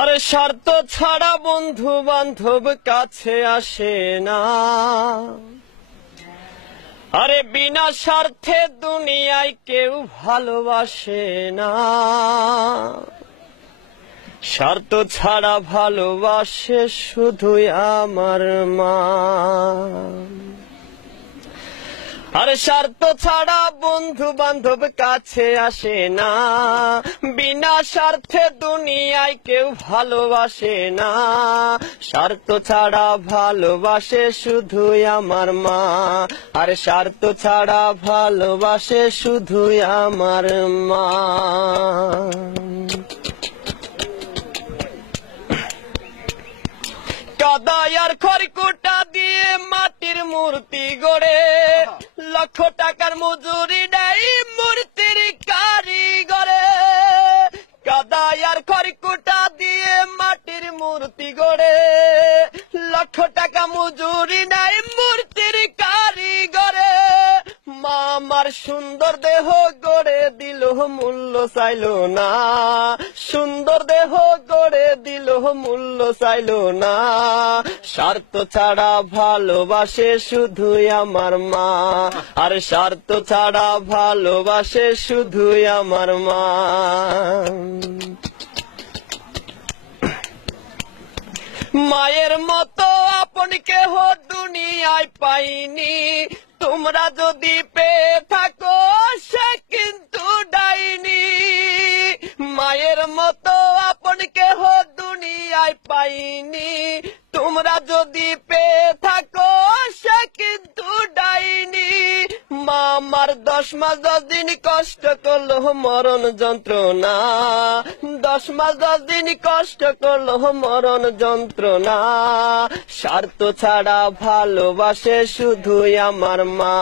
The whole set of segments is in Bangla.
আরে স্বার্থ ছাড়া বন্ধু বান্ধব কাছে আসে না। আরে বিনা স্বার্থে দুনিয়ায় কেউ ভালোবাসে না। স্বার্থ ছাড়া ভালোবাসে শুধুই আমার মা। আরে স্বার্থ ছাড়া বন্ধু বান্ধব কাছে আসে না। বিনা স্বার্থে দুনিয়ায় কেউ ভালোবাসে না। স্বার্থ ছাড়া ভালোবাসে শুধুই আমার মা। আরে স্বার্থ ছাড়া ভালোবাসে শুধুই আমার মা। কাদায় আর খড়কুটা দিয়ে মাটির মূর্তি গড়ে, লক্ষ টাকার মজুরি নেই মূর্তির কারিগরে। কাদায় আর খড়কুটা দিয়ে মাটির মূর্তি গড়ে, লক্ষ টাকা মজুরি নেই মূর্তির কারিগরে। মা আমার সুন্দর দেহ গড়ে দিল মূল্য চাইল না। সুন্দর দেহ গড়ে দিল মূল্য চাইল না। স্বার্থ ছাড়া ভালোবাসে শুধুই আমার মা। আর স্বার্থ ছাড়া ভালোবাসে শুধুই আমার মা। মায়ের মতো আপন কেহ দুনিয়ায় পাইনি। তোমরা যদি পেয়ে থাকো সে কিন্তু ডাইনি। মায়ের মতো আপন কেহ দুনিয়ায় পাইনি। তোমরা যদি পেয়ে থাকো সে কিন্তু ডাইনি। মা আমার 10 মাস 10 দিন কষ্ট করলো মরণ যন্ত্রণা। 10 মাস 10 দিন কষ্ট করলো মরণ যন্ত্রণা। স্বার্থ ছাড়া ভালোবাসে শুধুই আমার মা।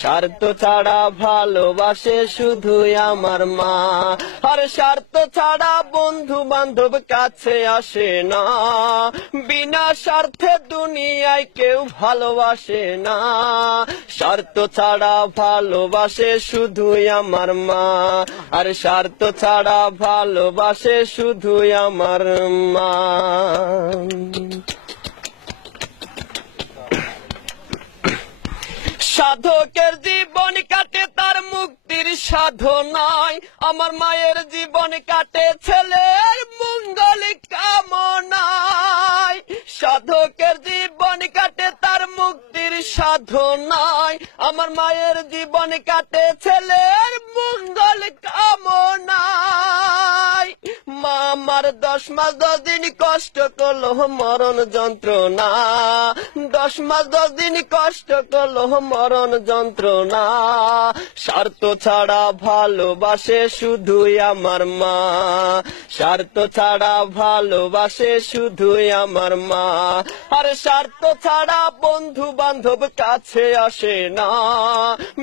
স্বার্থ ছাড়া ভালোবাসে শুধুই আমার মা। আর স্বার্থ ছাড়া বন্ধু বান্ধব কাছে আসে না। বিনা স্বার্থে দুনিয়ায় কেউ ভালোবাসে না। স্বার্থ ছাড়া ভালোবাসে শুধুই আমার মা। আর স্বার্থ ছাড়া ভালোবাসে শুধুই আমার মা। সাধকের জীবন কাটে তার মুক্তির সাধনায়। আমার মায়ের জীবন কাটে ছেলের মঙ্গল কামনায়। সাধকের জীবন কাটে তার মুক্তির সাধনায়। আমার মায়ের জীবন কাটে ছেলের মঙ্গল কামনায়। মা আমার 10 মাস 10 দিন কষ্ট করলো মরণ যন্ত্রণা। 10 মাস 10 দিন কষ্ট করলো মরণ যন্ত্রণা। স্বার্থ ছাড়া ভালোবাসে শুধুই আমার মা। স্বার্থ ছাড়া ভালোবাসে শুধুই আমার মা। আর স্বার্থ ছাড়া বন্ধু বান্ধব কাছে আসে না।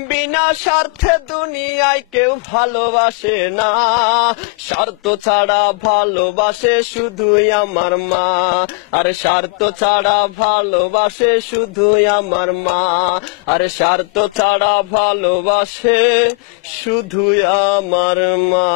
বিনা স্বার্থে দুনিয়ায় কেউ ভালোবাসে না। স্বার্থ ছাড়া ভালোবাসে শুধুই আমার মা। আর স্বার্থ ছাড়া ভালোবাসে শুধুই আমার মা। আর স্বার্থ ছাড়া ভালোবাসে শুধুই আমার মা।